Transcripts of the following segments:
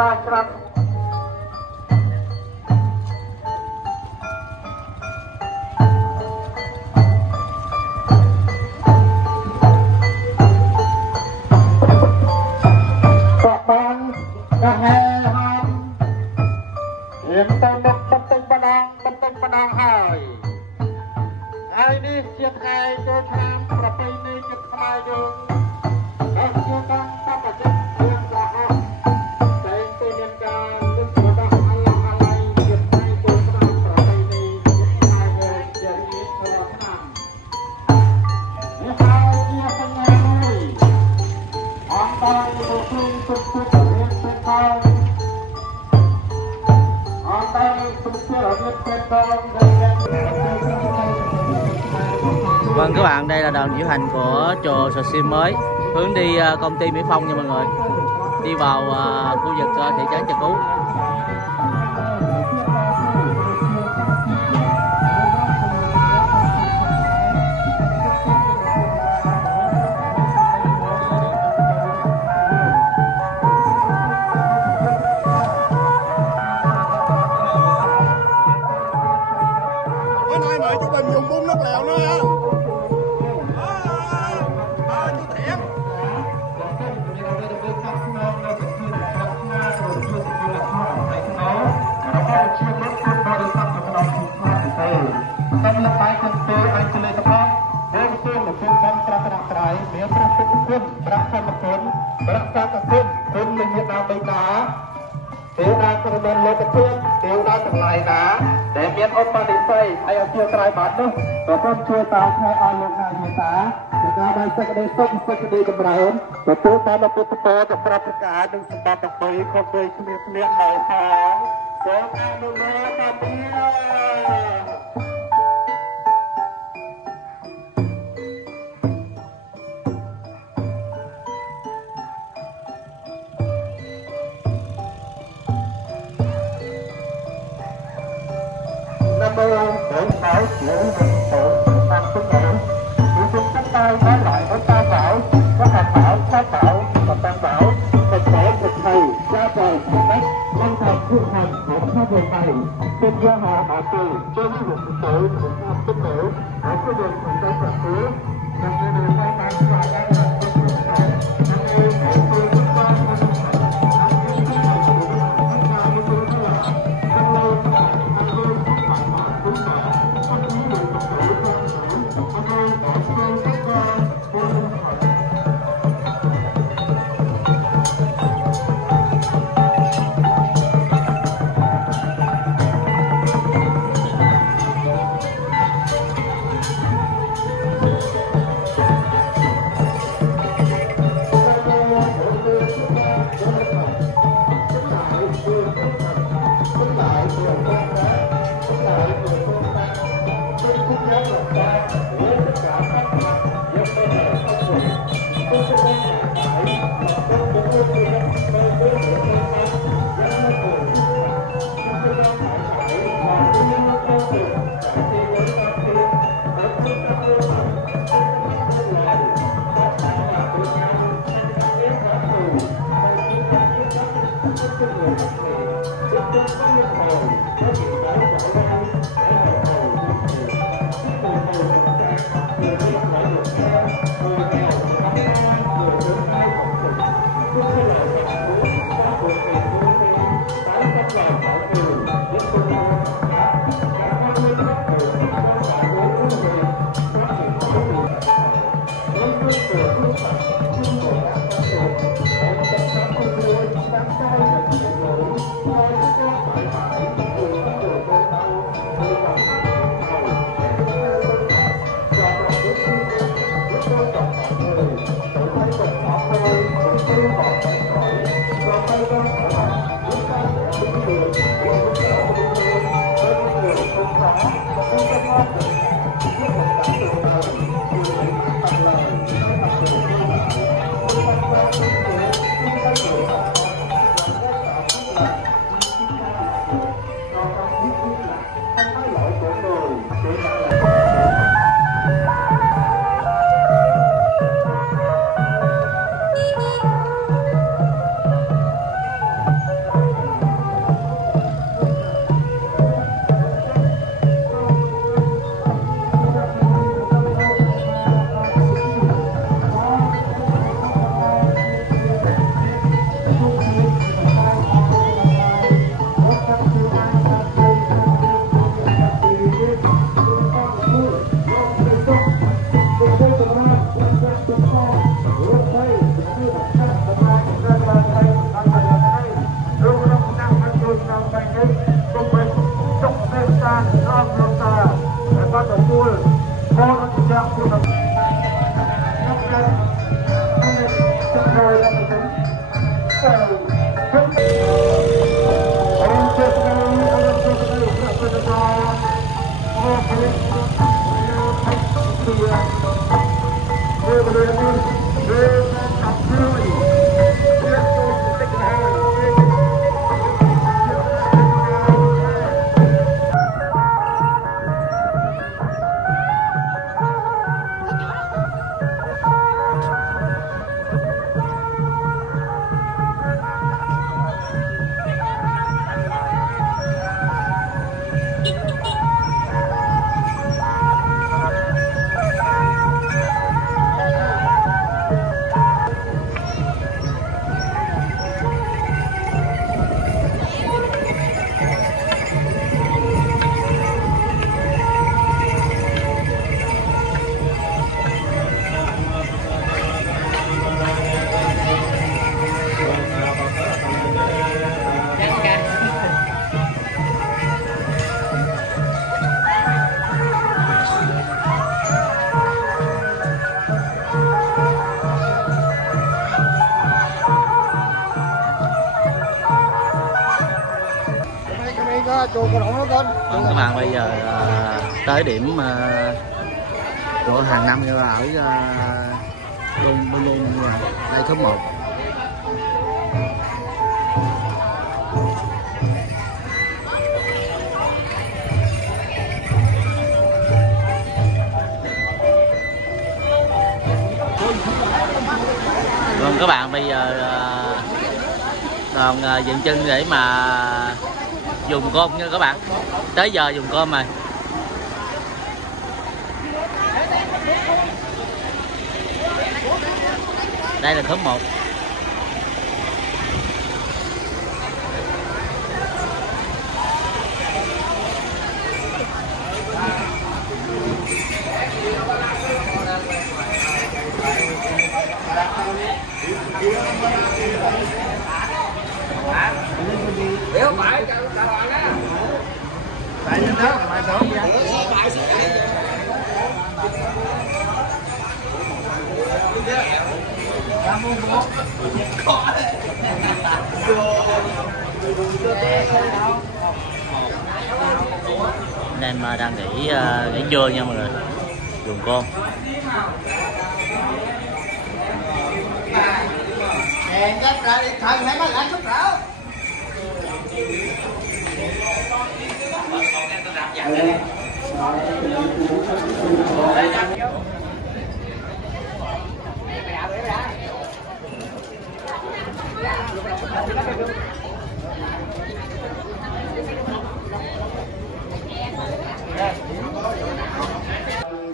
ra chặt các bạn đã hè hòm hiện tại một bật tinh banang hai ngày đi chiếc ngày cho thamประเพณีจิตខ្មែរយើងដែលជាការសម្បត្តិយើងក៏អត់តែទៅមានការលើករបស់អឡោះអាឡៃជាថ្ងៃចូលឆ្នាំប្រពៃណីខ្មែរយើងជារៀងរាល់ឆ្នាំនេះហើយជាសញ្ញាមួយអង្គការទៅជួយទុកចិត្តរៀបចំការអង្គការទុកចិត្តរៀបចំការ Vâng các bạn, đây là đoàn diễu hành của chùa Sà Sim mới hướng đi công ty Mỹ Phong nha mọi người, đi vào khu vực thị trấn Trà Cú. Bữa nay mời chú Bình dùng bún nước lèo nữa ha. Điều đang trong bên lô cất thương, điều đang trong lại đá để miễn ốp ba đi xây, ai ở chưa trai bán nữa, và con chưa tao thay on lục này người ta, người ta đang sẽ đi sông sẽ đi cầm ráo, và tôi ta là tôi to cho ra tất cả đừng xem ba tập bơi không bơi miệng hỏi hàng, có ai đâu nữa ta biết. Tôi tưởng phải những sự mang tính mạng, chỉ chúng ta nói lại với ta bảo, có hành bảo, pháp bảo và tam bảo, thực thể thực thầy, gia trời, thực cách, năng thần thương hành của các người này, tin do họ bảo trì, trên những sự tự, một năm tính nữ, ở cái đường thành tế và cứu, và người này may mắn và đang là một người này, năm nay hãy tôi chúng ta không phải các bạn bây giờ tới điểm của hàng năm như ở Bun đây khóm 1. Vâng các bạn, bây giờ còn dựng chân để mà dùng cơm nha các bạn. Tới giờ dùng cơm rồi. Đây là khóm 1. Nếu phải cho cả bạn á. Tại nên đó mà sớm ra. Anh em đang nghỉ trưa nha mọi người, dùng cơm. Đèn gấp ra đi, thời phải có lại chút nữa.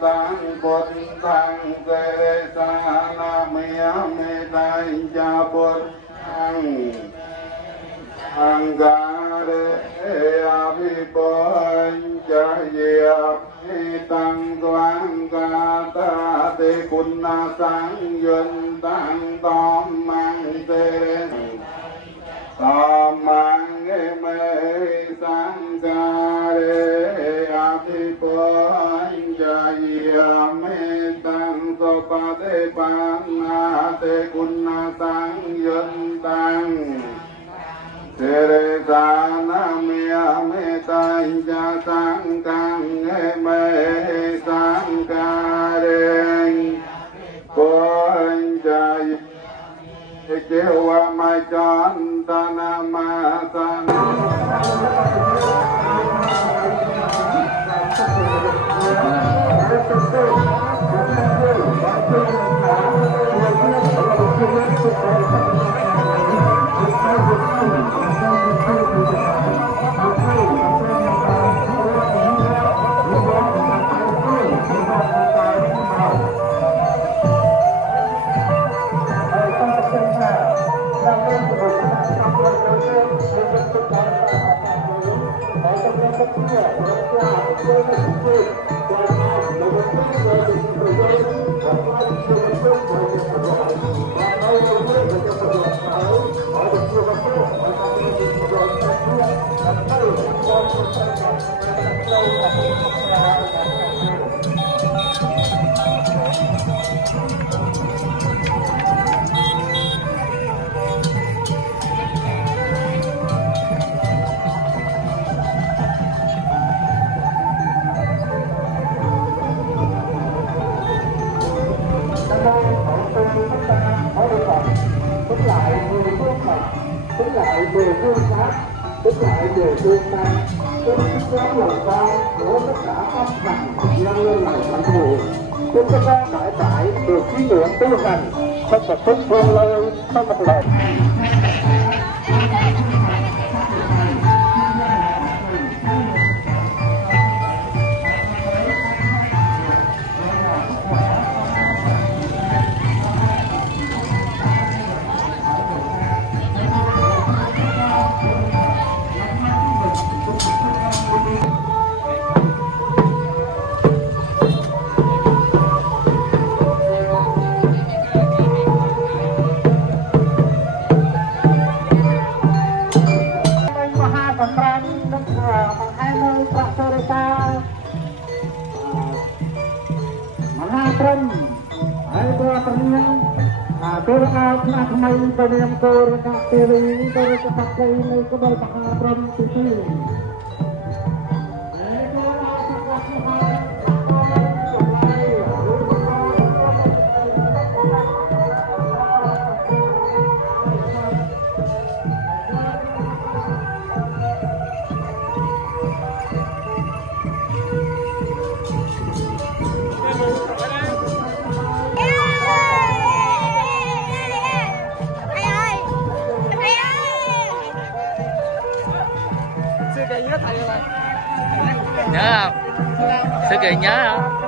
Tăng Bột Tăng Kê Sa Na Mya Mê Đại Cha Bột Tăng Tăng Gà Rê A Bhi Bồn Cha Diệp Hi Tăng Quang Ca Ta Tê Kun Na Sang Yun Tăng Tóm Mang Tê Tóm Mang Ê Mê Sang Ca Rê A Bhi Bồn Cha Diệp Hi Tăng So Pa Tê Pan Na Tê Kun Na Sang Yun Tăng Tere Sa Na Mya Mê Tai Cha Sang Cang Ê Mê Sang Ca Rê Bồn Cha Diệp Kêu Wa Mai Chon Ta Na Ma Sang tính lại về phương pháp, tính lại về phương tăng, tính quán lòng con của tất cả các thành nhân lên lại mạnh thù, tính cho con mãi mãi được trí nguyện tu hành, không một tính phương lơi, không một lời. Tôi đã nak mai pada yang kau rekat teri, kau rekat pakai ini kau dah pakai ram tu. Nhớ không? Sự kiện nhớ không?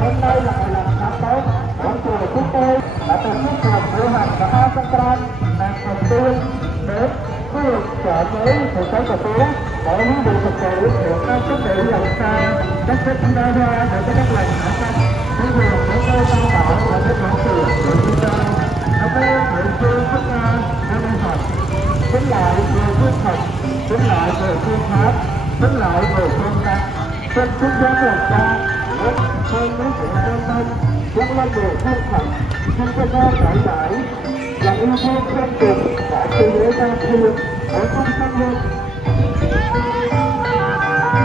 Hôm nay là ngày làm tháng tốt, đón chào chúng tôi đã tổ chức một buổi họp và hai sân lại mới thì tới cà phê để hướng đi thực sự được các chất liệu làm sao đất thích ra để cái đất lành hạ xanh cái vườn của tôi tăng tạo là cái bản sự của chúng ta nó có nội dung quốc gia an ninh thật tính lại về phương thật tính lại về phương pháp tính lại về phương cách trên quốc gia làm sao hơn mấy sự quan tâm chúng lên về phương thật chúng ta có cải giải là yêu thương không cùng đã tư giới ra thương ở trong thân nhân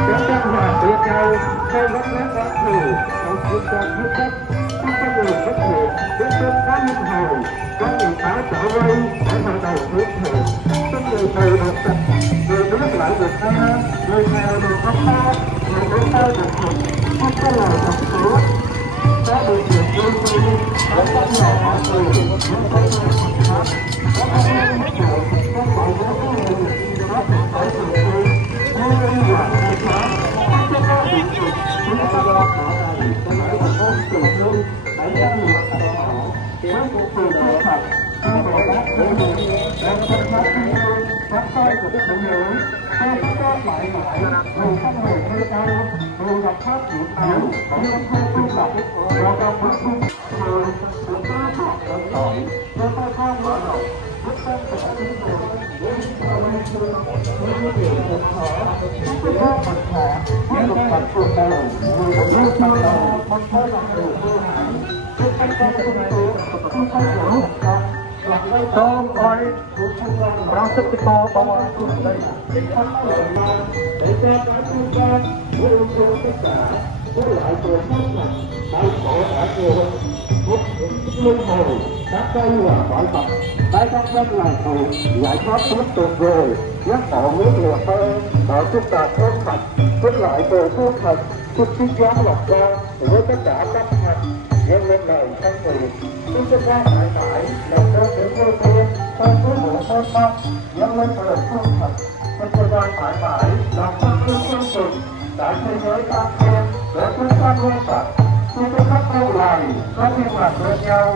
chúng ta hòa yêu nhau theo góc nét đáng thù trong chúng ta thiết cách chúng ta người bất thiện chúng ta có linh hồn có người phá trở vây ở hội đầu hướng thiện chúng người thầy được sạch người biết lại được tha người nghèo được khóc tha người đối tay được thịt không có lời đọc sửa có được việc vui vui ở trong nhà họ người những cái người thật có ai mất chịu có mọi thứ có thể phải thường xuyên như linh hoạt hay khác cho có việc việc chúng ta lo cả này có lẽ là con thường xuyên đẩy ra nhiều thành họ với cuộc từ tốt thật như bộ bác của mình đang phân phát như các tay của các phụ nữ cho chúng ta mãi mãi người không hề thay cao người gặp phát triển áo cũng không thay tu tập và trong bước chung người chúng ta chọn cẩn thận cho ta con mở rộng giúp ta sẽ đi về với những người lên thương với những điều thật khó chúng ta thật khỏe với một mặt cuộc đời người một lúc ban đầu một thôi là người vô hại chúng ta có thể chúng ta hiểu Tom ơi, ra sức cái to bao nhiêu tuổi đây? Để cho các chúng ta yêu thương tất cả, với lại tuổi thất là đau khổ đã nhiều hơn, luân hồi, các cây là khỏi tập, tái các dân làm thù, giải thoát tốt tuyệt vời, giác ngộ nước lìa thơ, tạo chúng ta ơn thật, với lại từ thương thật, chúc chính gió lọc ra với tất cả các hành, nhân lên lời thân người. Chúng ta ra mãi mãi làm cho sự vui tươi trong cuối mùa thơm mong dâng lên lời phương thật. Chúng ta ra mãi mãi làm cho sự phương tình tại thế giới tam thiên để chúng ta luôn thật. Chúng ta khắc lâu lại có thiên mặt bên nhau.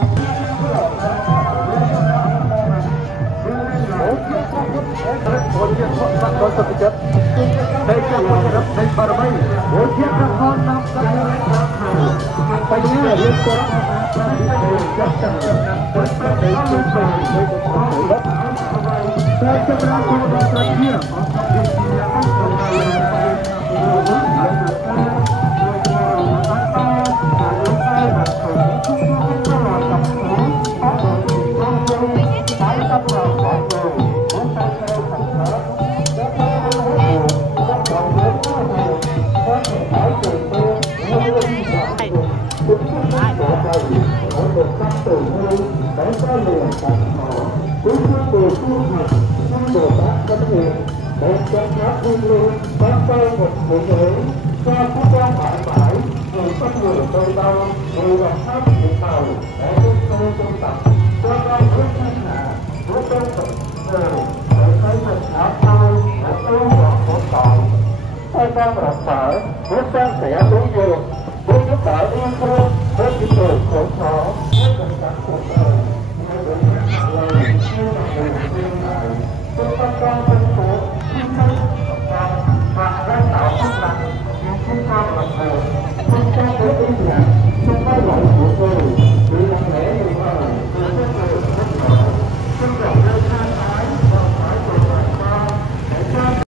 Con rộng mở, bước sang sẻ đối dường, với giúp đỡ yêu thương, với những người khổ khó, với tình cảm cuộc đời, với những người yêu là người thương lại, chúng ta con